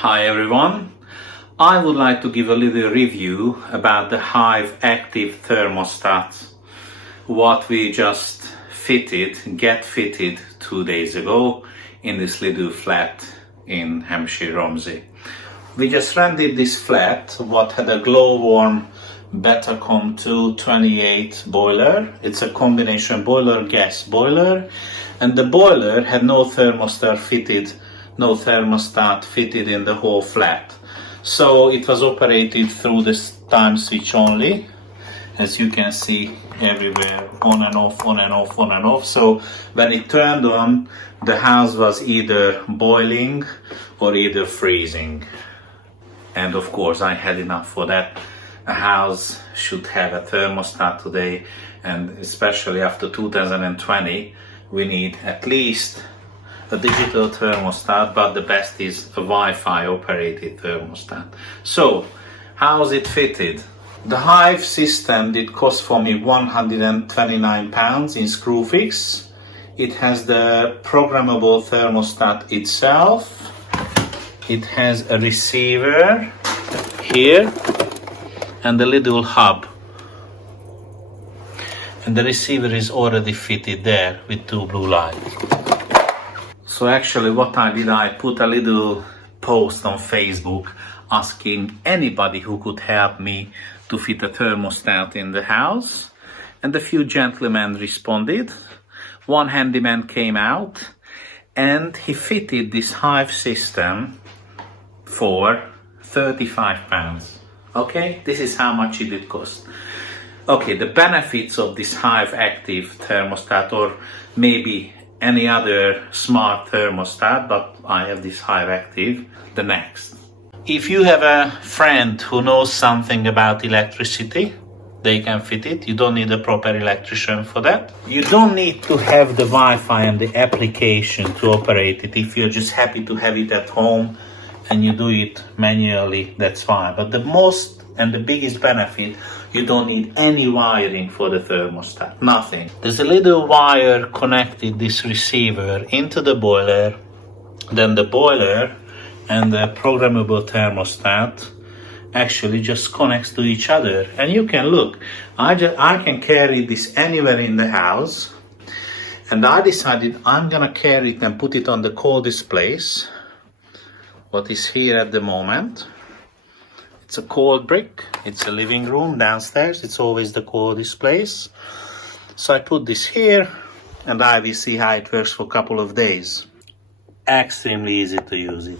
Hi everyone, I would like to give a little review about the Hive Active Thermostat, what we just get fitted 2 days ago in this little flat in Hampshire, Romsey. We just rented this flat, what had a glowworm Betacom 228 boiler. It's a combination boiler gas boiler, and the boiler had no thermostat fitted in the whole flat. So it was operated through this time switch only, as you can see everywhere, on and off, on and off, on and off. So when it turned on, the house was either boiling or either freezing. And of course I had enough for that. A house should have a thermostat today, and especially after 2020 we need at least a digital thermostat, but the best is a Wi-Fi operated thermostat. So how's it fitted? The Hive system did cost for me £129 in Screwfix. It has the programmable thermostat itself. It has a receiver here and a little hub. And the receiver is already fitted there with two blue lights. So actually what I did, I put a little post on Facebook asking anybody who could help me to fit a thermostat in the house. And a few gentlemen responded. One handyman came out and he fitted this Hive system for £35. Okay, this is how much it did cost. Okay, the benefits of this Hive Active Thermostat, or maybe any other smart thermostat, but I have this Hive Active, the next. If you have a friend who knows something about electricity, they can fit it. You don't need a proper electrician for that. You don't need to have the Wi-Fi and the application to operate it. If you're just happy to have it at home and you do it manually, that's fine. But the most and the biggest benefit, you don't need any wiring for the thermostat, nothing. There's a little wire connected this receiver into the boiler, then the boiler and the programmable thermostat actually just connects to each other. And you can look, I can carry this anywhere in the house, and I decided I'm gonna carry it and put it on the coldest place, what is here at the moment. It's a cold brick, it's a living room downstairs, it's always the coldest place. So I put this here and I will see how it works for a couple of days. Extremely easy to use it.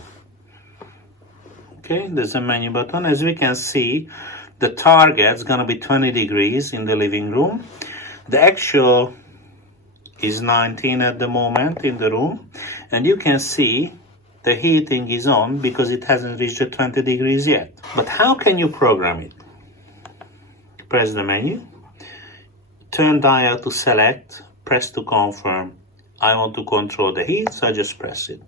Okay, there's a menu button. As we can see, the target's gonna be 20 degrees in the living room. The actual is 19 at the moment in the room, and you can see the heating is on because it hasn't reached the 20 degrees yet. But how can you program it? Press the menu, turn dial to select, press to confirm. I want to control the heat, so I just press it.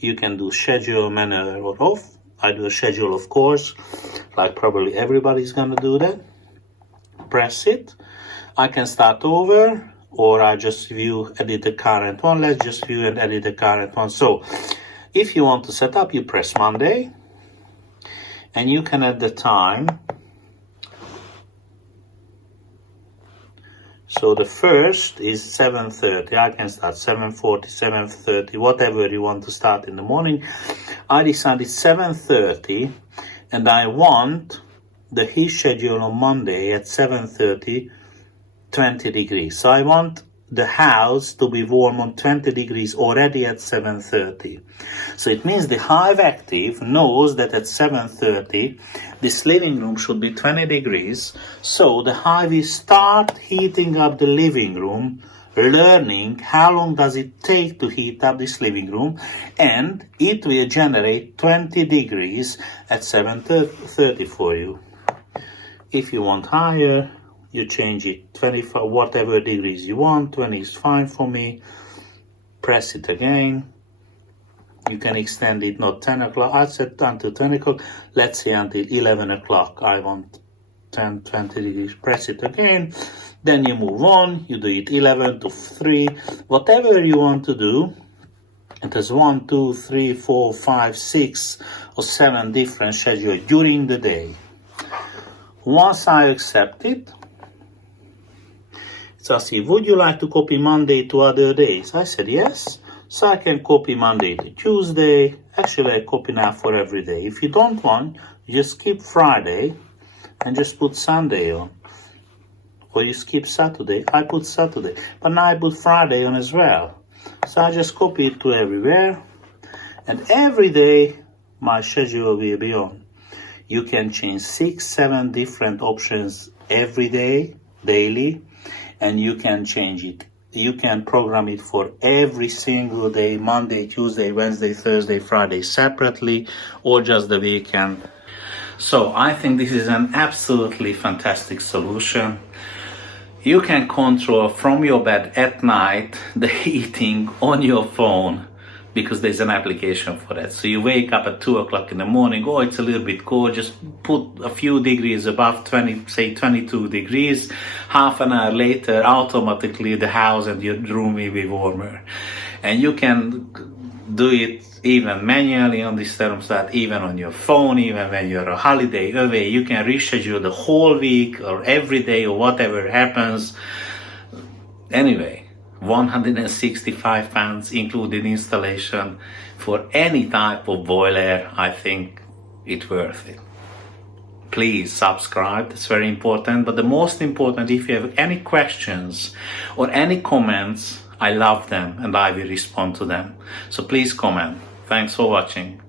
You can do schedule, manual or off. I do a schedule, of course, like probably everybody's gonna do that. Press it. I can start over, or I just view, edit the current one. Let's just view and edit the current one. So if you want to set up, you press Monday, and you can add the time. So the first is 7:30. I can start 7:40, 7:30, whatever you want to start in the morning. I decided 7:30, and I want the heat schedule on Monday at 7:30, 20 degrees. So I want the house to be warm on 20 degrees already at 7:30. So it means the Hive Active knows that at 7:30 this living room should be 20 degrees. So the Hive will start heating up the living room, learning how long does it take to heat up this living room, and it will generate 20 degrees at 7:30 for you. If you want higher, you change it 25, whatever degrees you want. 20 is fine for me. Press it again. You can extend it, not 10 o'clock. I set until 10 o'clock. Let's say until 11 o'clock. I want 10, 20 degrees. Press it again. Then you move on. You do it 11 to 3. Whatever you want to do. It has 1, 2, 3, 4, 5, 6 or 7 different schedules during the day. Once I accept it, it's asking, would you like to copy Monday to other days? I said yes. So I can copy Monday to Tuesday. Actually, I copy now for every day. If you don't want, you just skip Friday and just put Sunday on. Or you skip Saturday. I put Saturday. But now I put Friday on as well. So I just copy it to everywhere. And every day, my schedule will be on. You can change 6, 7 different options every day, daily. And you can change it. You can program it for every single day, Monday, Tuesday, Wednesday, Thursday, Friday separately, or just the weekend. So I think this is an absolutely fantastic solution. You can control from your bed at night the heating on your phone, because there's an application for that. So you wake up at 2 o'clock in the morning, oh, it's a little bit cold, just put a few degrees above 20, say 22 degrees. Half an hour later, automatically the house and your room will be warmer. And you can do it even manually on this thermostat, even on your phone, even when you're on holiday away. You can reschedule the whole week or every day or whatever happens. Anyway, 165 fans including installation for any type of boiler. I think it's worth it. Please subscribe, it's very important. But the most important, if you have any questions or any comments, I love them and I will respond to them. So please comment. Thanks for watching.